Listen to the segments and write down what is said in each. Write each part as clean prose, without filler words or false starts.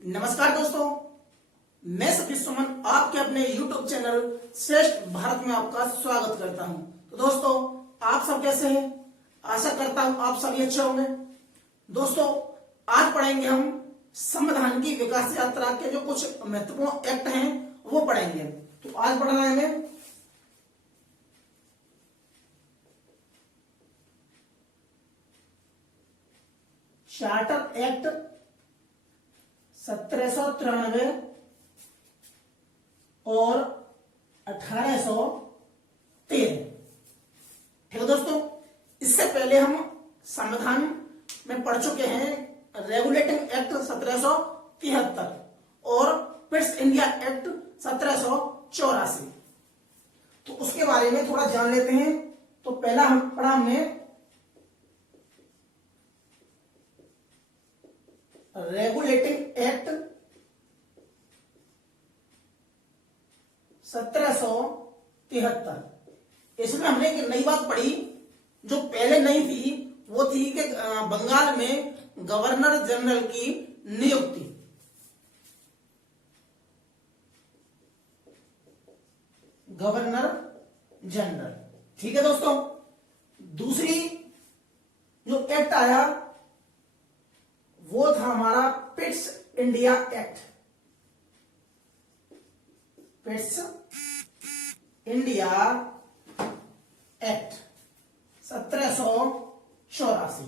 नमस्कार दोस्तों, मैं सतीश सुमन आपके अपने YouTube चैनल श्रेष्ठ भारत में आपका स्वागत करता हूं। तो दोस्तों, आप सब कैसे हैं? आशा करता हूं आप सभी अच्छे होंगे। दोस्तों, आज पढ़ेंगे हम संविधान की विकास यात्रा के जो कुछ महत्वपूर्ण एक्ट हैं वो पढ़ेंगे। तो आज पढ़ना है हमें चार्टर एक्ट 1793 और 1813। ठीक है दोस्तों, इससे पहले हम संविधान में पढ़ चुके हैं रेगुलेटिंग एक्ट 1773 और पिट्स इंडिया एक्ट 1784। तो उसके बारे में थोड़ा जान लेते हैं। तो पहला हम पढ़ा हमने रेगुलेटिंग एक्ट 1773। इसमें हमने एक नई बात पढ़ी जो पहले नहीं थी, वो थी कि बंगाल में गवर्नर जनरल की नियुक्ति। गवर्नर जनरल, ठीक है दोस्तों। दूसरी जो एक्ट आया वो था हमारा Pitt's India act. Pitt's India act 1784।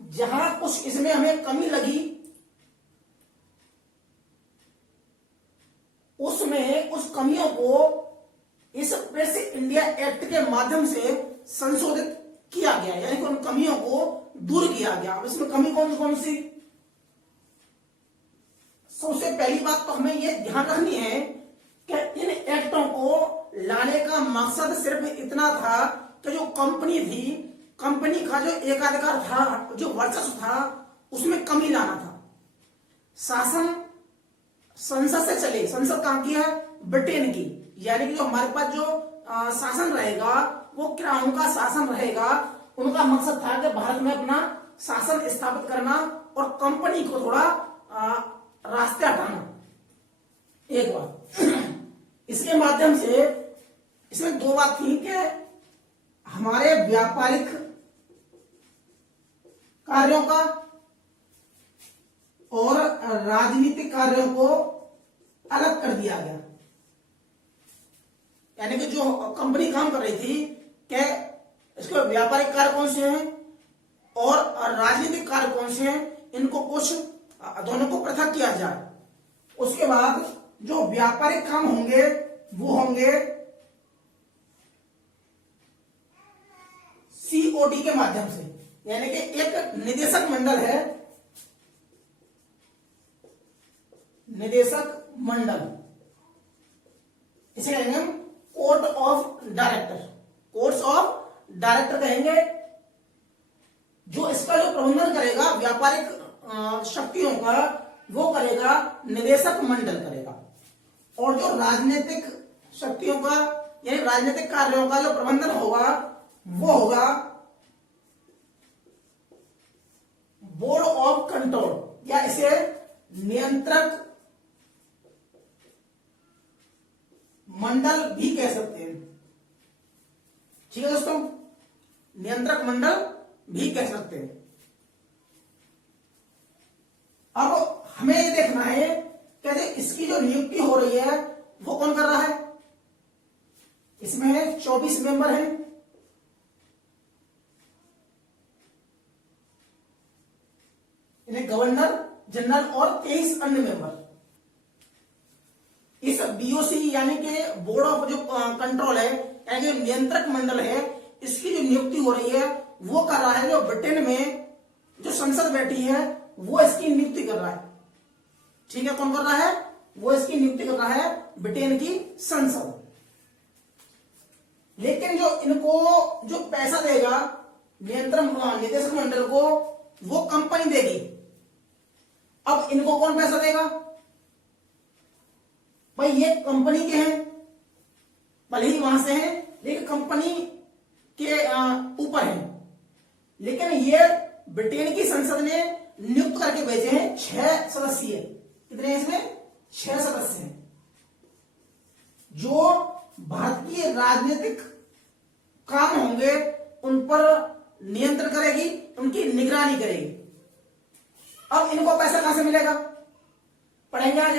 जहां कुछ इसमें हमें कमी लगी, उसमें उस कमियों को इस पिट्स इंडिया एक्ट के माध्यम से संशोधित किया गया, यानी कि उन कमियों को दूर किया गया। अब इसमें कमी कौन कौन सी? सबसे पहली बात तो हमें यह ध्यान रखनी है कि इन एक्टों को लाने का मकसद सिर्फ इतना था कि जो कंपनी थी, कंपनी का जो एकाधिकार था, जो वर्चस्व था, उसमें कमी लाना था। शासन संसद से चले। संसद कहां की है? ब्रिटेन की। यानी कि जो हमारे पास जो शासन रहेगा वो क्राउन का शासन रहेगा। उनका मकसद था कि भारत में अपना शासन स्थापित करना और कंपनी को थोड़ा रास्ते हटाना। एक बात इसके माध्यम से इसमें दो बात थी कि हमारे व्यापारिक कार्यों का और राजनीतिक कार्यों को अलग कर दिया गया। यानी कि जो कंपनी काम कर रही थी कि इसके व्यापारिक कार्य कौन से हैं और राजनीतिक कार्य कौन से हैं, इनको कुछ दोनों को पृथक किया जाए। उसके बाद जो व्यापारिक काम होंगे वो होंगे सीओडी के माध्यम से। यानी कि एक निदेशक मंडल है, निदेशक मंडल, इसे कहेंगे हम court of director. Courts of director कहेंगे। जो इसका जो प्रबंधन करेगा व्यापारिक शक्तियों का, वो करेगा निदेशक मंडल करेगा। और जो राजनीतिक शक्तियों का यानी राजनीतिक कार्यों का जो प्रबंधन होगा वो होगा बोर्ड ऑफ कंट्रोल, या इसे नियंत्रक मंडल भी कह सकते हैं। ठीक है दोस्तों, नियंत्रक मंडल भी कह सकते हैं। अब हमें ये देखना है कैसे इसकी जो नियुक्ति हो रही है वो कौन कर रहा है। इसमें 24 मेंबर हैं। इन्हें गवर्नर जनरल और 23 अन्य मेंबर। इस बीओसी यानी कि बोर्ड ऑफ जो कंट्रोल है, यानी नियंत्रक मंडल है, इसकी जो नियुक्ति हो रही है वो कर रहा है जो ब्रिटेन में जो संसद बैठी है वो इसकी नियुक्ति कर रहा है। ठीक है, कौन कर रहा है? वो इसकी नियुक्ति कर रहा है ब्रिटेन की संसद। लेकिन जो इनको जो पैसा देगा निदेशक मंडल को, वो कंपनी देगी। अब इनको कौन पैसा देगा? भाई ये कंपनी के हैं, भले ही वहां से हैं, लेकिन कंपनी के ऊपर है। लेकिन ये ब्रिटेन की संसद ने नियुक्त करके भेजे हैं 6 सदस्य। कितने हैं इसमें? 6 सदस्य हैं जो भारतीय राजनीतिक काम होंगे उन पर नियंत्रण करेगी, उनकी निगरानी करेगी। अब इनको पैसा कहां से मिलेगा, पढ़ेंगे आज।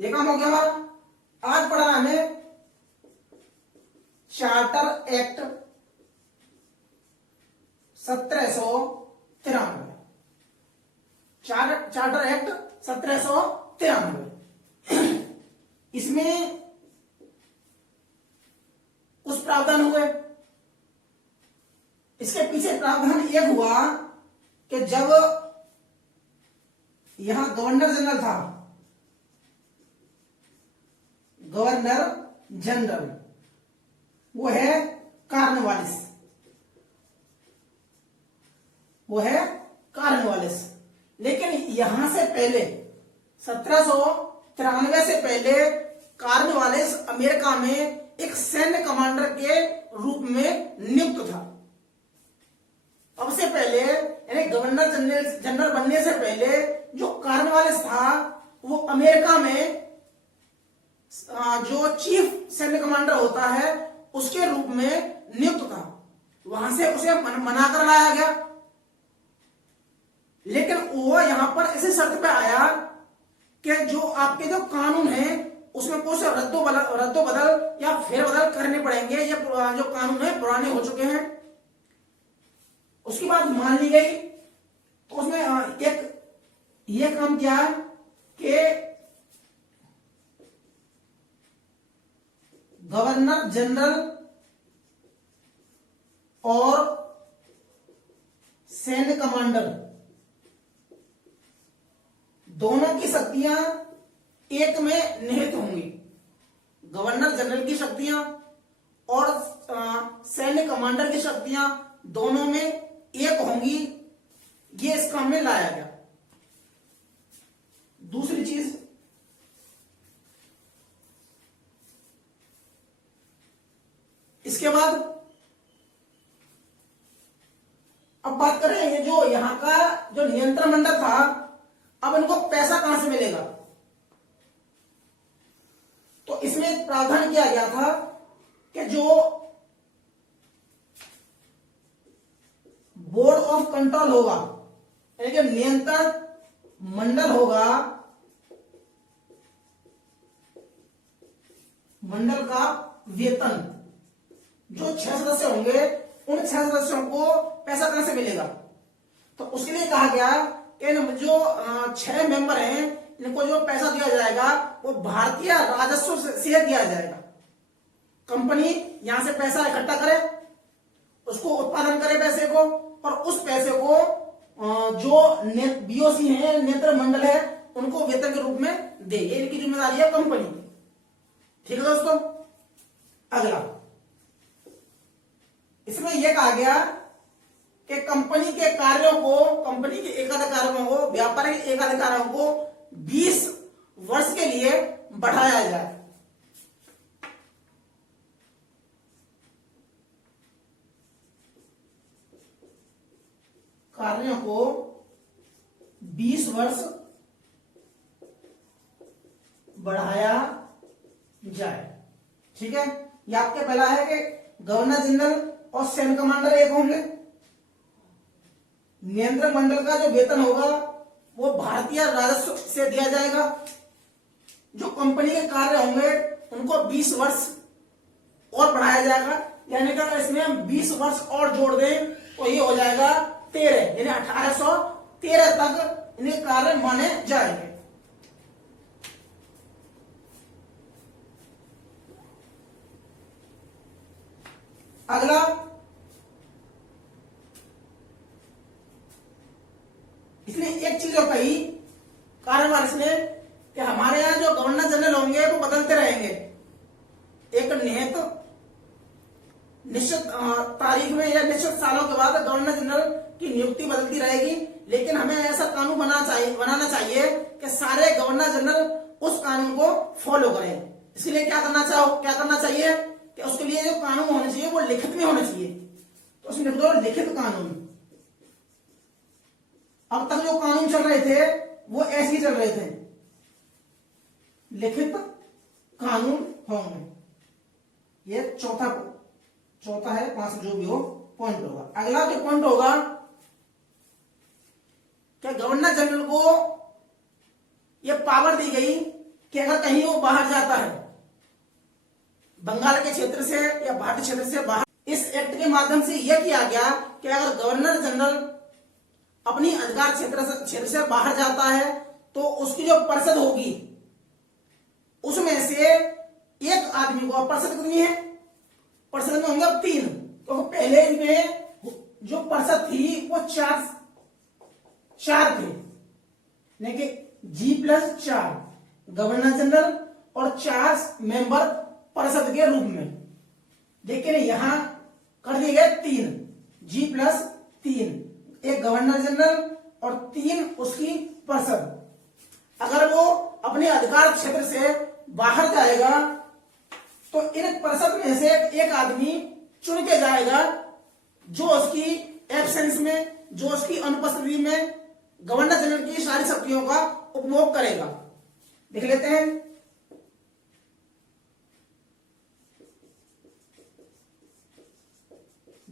ये काम हो गया हमारा। आज पढ़ा हमें चार्टर एक्ट 1793। Charter act 1793। इसमें कुछ प्रावधान हुए। इसके पीछे प्रावधान यह हुआ कि जब यहां गवर्नर जनरल था, गवर्नर जनरल वो है कॉर्नवालिस, वो है कॉर्नवालिस। लेकिन यहां से पहले 1793 से पहले कॉर्नवालिस अमेरिका में एक सैन्य कमांडर के रूप में नियुक्त था। अब से पहले यानी गवर्नर जनरल बनने से पहले जो कॉर्नवालिस था वो अमेरिका में जो चीफ सैन्य कमांडर होता है उसके रूप में नियुक्त था। वहां से उसे मनाकर लाया गया। लेकिन वो यहां पर ऐसी शर्त पे आया कि जो आपके जो कानून है उसमें कुछ रद्दोबदल या फेरबदल करने पड़ेंगे। ये जो कानून है पुराने हो चुके हैं। उसकी बात मान ली गई तो उसमें एक ये काम किया कि गवर्नर जनरल और सैन्य कमांडर दोनों की शक्तियां एक में निहित होंगी। गवर्नर जनरल की शक्तियां और सैन्य कमांडर की शक्तियां दोनों में एक होंगी। ये इस काम में लाया गया। दूसरी चीज, इसके बाद अब बात करें ये जो यहां का जो नियंत्रण मंडल था, अब इनको पैसा कहां से मिलेगा। तो इसमें प्रावधान किया गया था कि जो बोर्ड ऑफ कंट्रोल होगा यानी कि नियंत्रण मंडल होगा, मंडल का वेतन जो 6 सदस्य होंगे उन 6 सदस्यों को पैसा कहां से मिलेगा। तो उसके लिए कहा गया कि जो 6 मेंबर हैं इनको जो पैसा दिया जाएगा वो भारतीय राजस्व से दिया जाएगा। कंपनी यहां से पैसा इकट्ठा करे, उसको उत्पादन करे पैसे को, और उस पैसे को जो बीओसी है, नियंत्रण मंडल है, उनको वेतन के रूप में दे। ये इनकी जिम्मेदारी है कंपनी की। ठीक है दोस्तों। अगला इसमें यह कहा गया कि कंपनी के कार्यों को, कंपनी के एकाधिकारियों को, व्यापारिक एकाधिकारियों को 20 वर्ष के लिए बढ़ाया जाए। कार्यों को 20 वर्ष बढ़ाया जाए। ठीक है। ये आपके पहला है कि गवर्नर जनरल और सैन्य कमांडर एक होंगे। नियंत्रण मंडल का जो वेतन होगा वो भारतीय राजस्व से दिया जाएगा। जो कंपनी के कार्य होंगे उनको 20 वर्ष और बढ़ाया जाएगा। यानी कि अगर इसमें हम 20 वर्ष और जोड़ दें तो ये हो जाएगा 13, यानी 1813 तक इन्हें कार्य माने जाएंगे। अगला इसने एक चीज और कही कार्यवाही ने कि हमारे यहां जो गवर्नर जनरल होंगे वो बदलते रहेंगे। एक निश्चित तारीख में या निश्चित सालों के बाद गवर्नर जनरल की नियुक्ति बदलती रहेगी। लेकिन हमें ऐसा कानून बनाना चाहिए कि सारे गवर्नर जनरल उस कानून को फॉलो करें। इसके लिए क्या करना चाहिए कि उसके लिए जो कानून होने चाहिए वो लिखित में होने चाहिए। उसमें लिख दो लिखित कानून। अब तक जो कानून चल रहे थे वो ऐसे ही चल रहे थे, लिखित कानून होंगे। ये चौथा है, 5 जो भी हो पॉइंट होगा। अगला जो पॉइंट होगा, क्या गवर्नर जनरल को यह पावर दी गई कि अगर कहीं वो बाहर जाता है, बंगाल के क्षेत्र से या भारतीय क्षेत्र से बाहर, इस एक्ट के माध्यम से यह किया गया कि अगर गवर्नर जनरल अपनी अधिकार क्षेत्र से बाहर जाता है तो उसकी जो परिषद होगी उसमें से एक आदमी को, परिषद कितनी है, परिषद में होंगे अब 3, तो पहले में जो परिषद थी वो 4 थे, लेकिन G+4 गवर्नर जनरल और 4 मेंबर परिषद के रूप में, लेकिन यहां कर दिए गए 3, G+3, एक गवर्नर जनरल और 3 उसकी परिषद। अगर वो अपने अधिकार क्षेत्र से बाहर जाएगा तो इन परिषद में से एक आदमी चुन के जाएगा जो उसकी एब्सेंस में, जो उसकी अनुपस्थिति में गवर्नर जनरल की सारी शक्तियों का उपभोग करेगा। देख लेते हैं।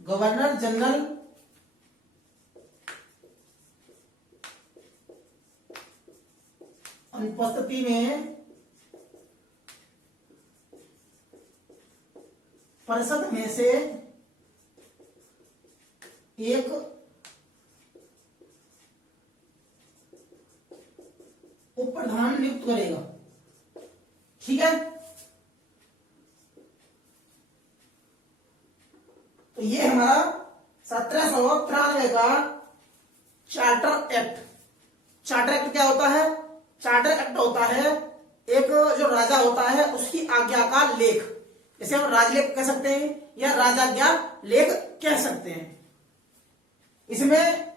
गवर्नर जनरल अनुपस्थिति में परिषद में से एक उप प्रधान नियुक्त करेगा। ठीक है, तो ये हमारा 1793 का चार्टर एक्ट। चार्टर एक्ट क्या होता है? चार्टर एक्ट होता है एक जो राजा होता है उसकी आज्ञा का लेख, जैसे हम राजलेख कह सकते हैं या राजाज्ञा लेख कह सकते हैं। इसमें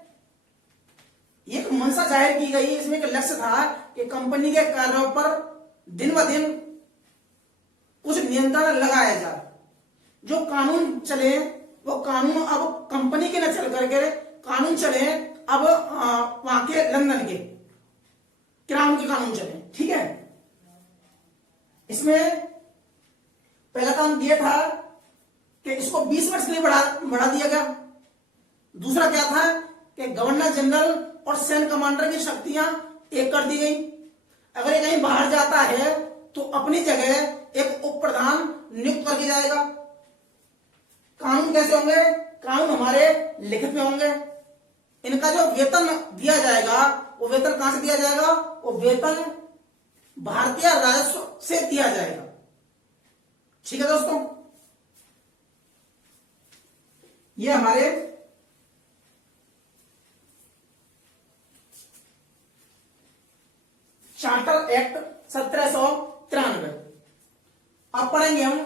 एक मंशा जाहिर की गई, इसमें एक लक्ष्य था कि कंपनी के कार्यों पर दिन ब दिन कुछ नियंत्रण लगाया जाए, जो कानून चले वो कानून अब कंपनी के न चल करके कानून चले अब वहां के लंदन के क्राउन के कानून चले। ठीक है, इसमें पहला काम दिया था कि इसको 20 वर्ष के लिए बढ़ा दिया गया। दूसरा क्या था कि गवर्नर जनरल और सैन्य कमांडर की शक्तियां एक कर दी गई। अगर ये कहीं बाहर जाता है तो अपनी जगह एक उप प्रधान नियुक्त करके जाएगा। कानून कैसे होंगे? कानून हमारे लिखित में होंगे। इनका जो वेतन दिया जाएगा वो वेतन कहां से दिया जाएगा? वो वेतन भारतीय राजस्व से दिया जाएगा। ठीक है दोस्तों, ये हमारे चार्टर एक्ट 1793। अब पढ़ेंगे हम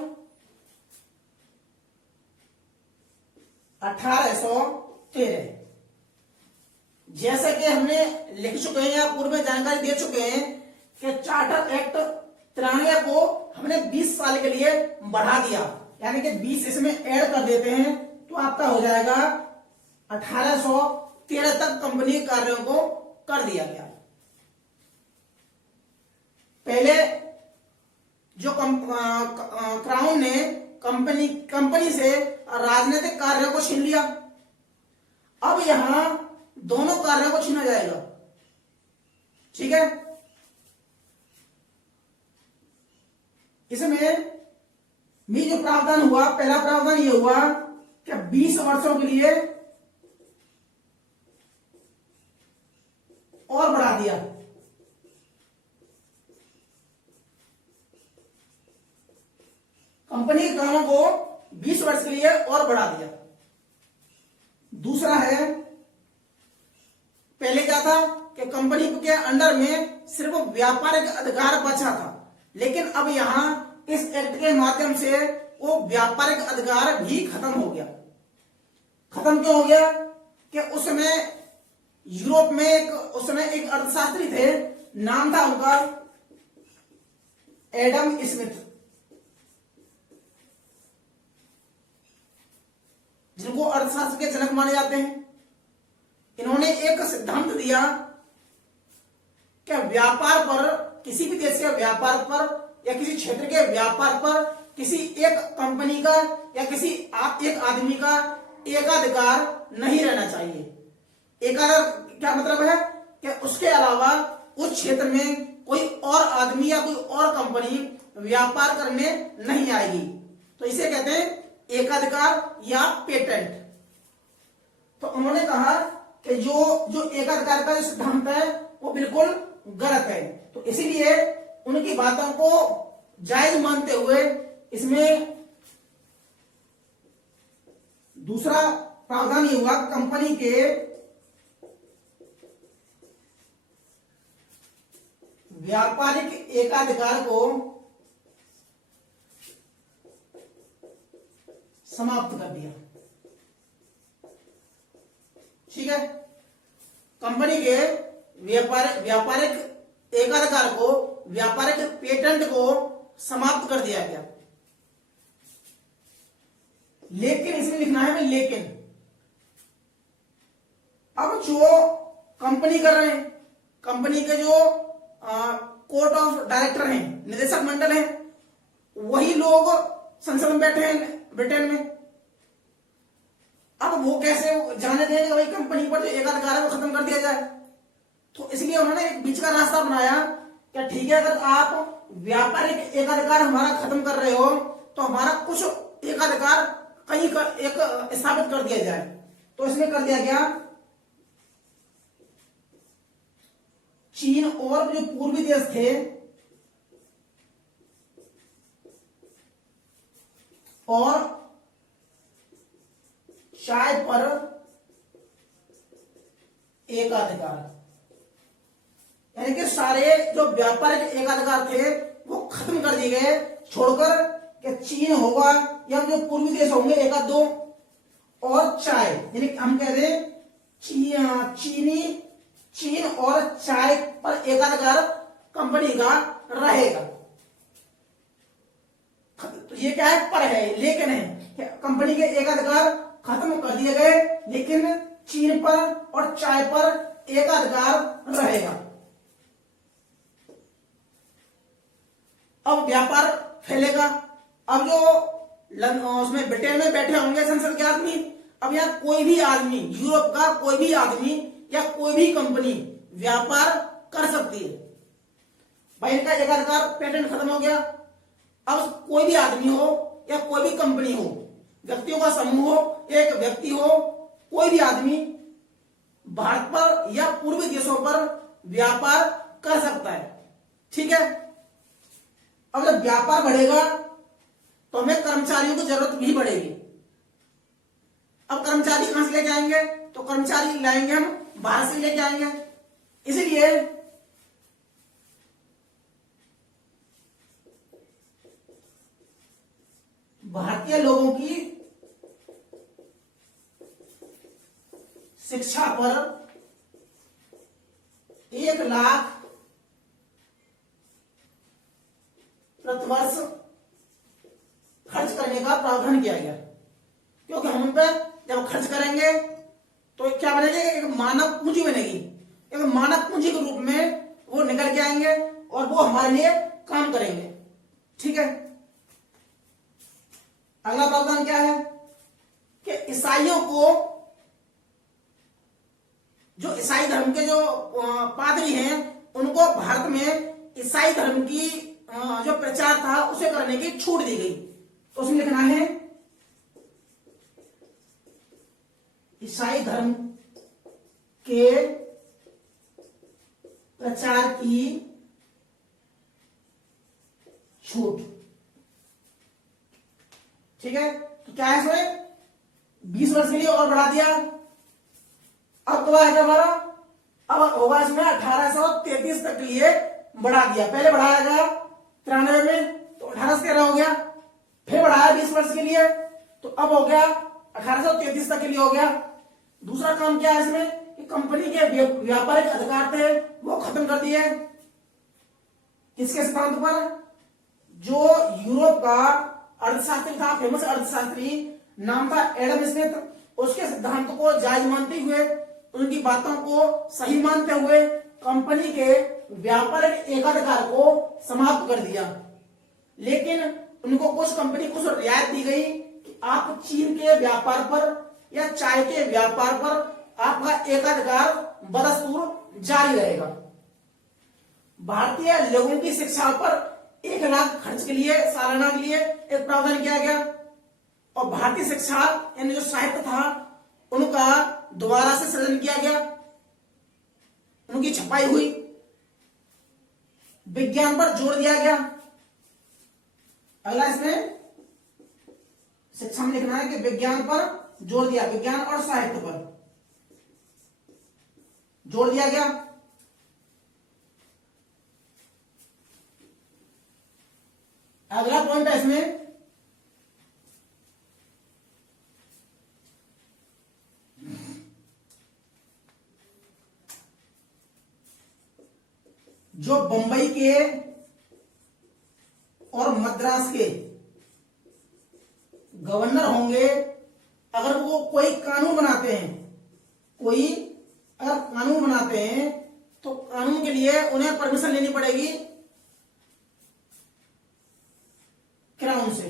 1813। जैसे कि हमने लिख चुके हैं या पूर्व में जानकारी दे चुके हैं कि चार्टर एक्ट 93 को हमने 20 साल के लिए बढ़ा दिया, यानी कि 20 इसमें ऐड कर देते हैं तो आपका हो जाएगा 1813 तक कंपनी कार्यों को कर दिया गया। पहले जो क्राउन ने कंपनी से राजनीतिक कार्यों को छीन लिया, अब यहां दोनों कार्यों को छीना जाएगा। ठीक है, इसमें भी जो प्रावधान हुआ, पहला प्रावधान यह हुआ कि 20 वर्षों के लिए और बढ़ा दिया। कंपनी के कामों को 20 वर्ष के लिए और बढ़ा दिया। दूसरा है, पहले क्या था कि कंपनी के अंडर में सिर्फ व्यापारिक अधिकार बचा था, लेकिन अब यहां इस एक्ट के माध्यम से वो व्यापारिक अधिकार भी खत्म हो गया। खत्म क्यों हो गया? कि उसमें यूरोप में उसमें एक अर्थशास्त्री थे, नाम था उनका एडम स्मिथ, जिनको अर्थशास्त्र के जनक माने जाते हैं, इन्होंने एक सिद्धांत दिया कि व्यापार पर, किसी भी देश के व्यापार पर या किसी क्षेत्र के व्यापार पर किसी एक कंपनी का या किसी एक आदमी का एकाधिकार नहीं रहना चाहिए। एकाधिकार क्या मतलब है कि उसके अलावा उस क्षेत्र में कोई और आदमी या कोई और कंपनी व्यापार करने नहीं आएगी, तो इसे कहते हैं एकाधिकार या पेटेंट। तो उन्होंने कहा कि जो एकाधिकार का जो सिद्धांत है वो बिल्कुल गलत है, तो इसीलिए उनकी बातों को जायज मानते हुए इसमें दूसरा प्रावधान ये हुआ, कंपनी के व्यापारिक एकाधिकार को समाप्त कर दिया। ठीक है, कंपनी के व्यापारिक एकाधिकार को, व्यापारिक पेटेंट को समाप्त कर दिया गया। लेकिन इसमें लिखना है, लेकिन अब जो कंपनी कर रहे हैं, कंपनी के जो कोर्ट ऑफ डायरेक्टर हैं, निदेशक मंडल हैं, वही लोग संसद में बैठे हैं ब्रिटेन में। अब वो कैसे जाने देंगे भाई कंपनी पर जो एकाधिकार है वो खत्म कर दिया जाए? तो इसलिए उन्होंने एक बीच का रास्ता बनाया कि ठीक है, अगर आप व्यापारिक एकाधिकार हमारा खत्म कर रहे हो तो हमारा कुछ एकाधिकार कहीं का एक स्थापित कर दिया जाए। तो इसमें कर दिया गया, चीन और जो पूर्वी देश थे और चाय पर एकाधिकार, यानी कि सारे जो व्यापारिक एकाधिकार थे वो खत्म कर दिए गए, छोड़कर कि चीन होगा या जो पूर्वी देश होंगे एक आध दो, और चाय, यानी हम कह रहे चीन और चाय पर एकाधिकार कंपनी का रहेगा। तो ये क्या है, पर है, लेकिन है, कंपनी के एकाधिकार खत्म कर दिए गए, लेकिन चीन पर और चाय पर एकाधिकार रहेगा। अब व्यापार फैलेगा। अब जो उसमें ब्रिटेन में बैठे होंगे संसद के आदमी, अब यहाँ कोई भी आदमी, यूरोप का कोई भी आदमी या कोई भी कंपनी व्यापार कर सकती है। भाई इनका एकाधिकार पेटेंट खत्म हो गया। अब कोई भी आदमी हो या कोई भी कंपनी हो, व्यक्तियों का समूह हो, एक व्यक्ति हो, कोई भी आदमी भारत पर या पूर्वी देशों पर व्यापार कर सकता है। ठीक है, अब जब व्यापार बढ़ेगा तो हमें कर्मचारियों की जरूरत भी बढ़ेगी। अब कर्मचारी कहां से लेके आएंगे? तो कर्मचारी लाएंगे हम बाहर से लेके आएंगे। इसलिए भारतीय लोगों की शिक्षा पर 1 लाख प्रतिवर्ष खर्च करने का प्रावधान किया गया, क्योंकि हम उन पर जब खर्च करेंगे तो क्या बनेगी, एक मानव पूंजी बनेगी। एक मानव पूंजी के रूप में वो निकल के आएंगे और वो हमारे लिए काम करेंगे। ठीक है, अगला प्रावधान क्या है कि ईसाइयों को, जो ईसाई धर्म के जो पादरी हैं, उनको भारत में ईसाई धर्म की जो प्रचार था उसे करने की छूट दी गई। तो उसमें लिखना है ईसाई धर्म के प्रचार की छूट। ठीक है, तो क्या है इसमें 20 वर्ष के लिए और बढ़ा दिया। अब तो है हमारा, अब होगा इसमें 1833 तक के लिए बढ़ा दिया। पहले बढ़ाया गया 93 में, तो 18 से 13 हो गया, फिर बढ़ाया 20 वर्ष के लिए, तो अब हो गया 1833 तक के लिए हो गया। दूसरा काम क्या है इसमें कि कंपनी के व्यापारिक अधिकार थे वो खत्म कर दिए। किसके सिद्धांत पर? जो यूरोप का अर्थशास्त्री था, फेमस अर्थशास्त्री नाम था एडम स्मिथ। उसके सिद्धांतों को जायज मानते हुए, उनकी बातों को सही मानते हुए कंपनी के व्यापारिक एकाधिकार को समाप्त कर दिया। लेकिन उनको कुछ कंपनी कुछ रियायत दी गई कि आप चीन के व्यापार पर या चाय के व्यापार पर आपका एकाधिकार बदस्तूर जारी रहेगा। भारतीय लोगों की शिक्षा पर 1 लाख खर्च के लिए सालाना के लिए एक प्रावधान किया गया और भारतीय शिक्षा यानी जो साहित्य था उनका दोबारा से सृजन किया गया, उनकी छपाई हुई। विज्ञान पर जोर दिया गया। अगला इसमें शिक्षा में लिखना है कि विज्ञान पर जोर दिया, विज्ञान और साहित्य पर जोर दिया गया। अगला पॉइंट है इसमें जो बंबई के और मद्रास के गवर्नर होंगे, अगर वो कोई कानून बनाते हैं, कोई अगर कानून बनाते हैं तो कानून के लिए उन्हें परमिशन लेनी पड़ेगी क्राउन से।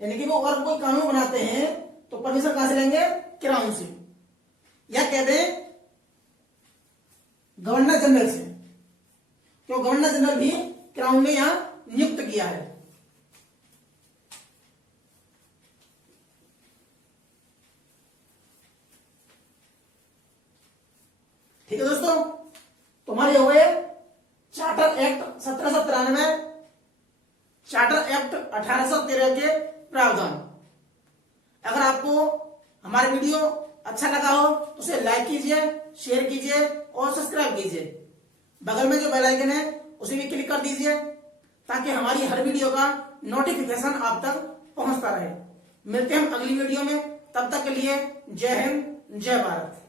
यानी कि वो अगर कोई कानून बनाते हैं तो परमिशन कहां से लेंगे? क्राउन से, या कहते हैं गवर्नर जनरल से, क्यों गवर्नर जनरल भी क्राउन ने यहां नियुक्त किया है। ठीक है दोस्तों, तुम्हारे हो गए चार्टर एक्ट 1793, चार्टर एक्ट 1813 के प्रावधान। अगर आपको हमारा वीडियो अच्छा लगा हो तो उसे लाइक कीजिए, शेयर कीजिए और सब्सक्राइब कीजिए। बगल में जो बेल आइकन है उसे भी क्लिक कर दीजिए ताकि हमारी हर वीडियो का नोटिफिकेशन आप तक पहुंचता रहे। मिलते हैं हम अगली वीडियो में, तब तक के लिए जय हिंद, जय भारत।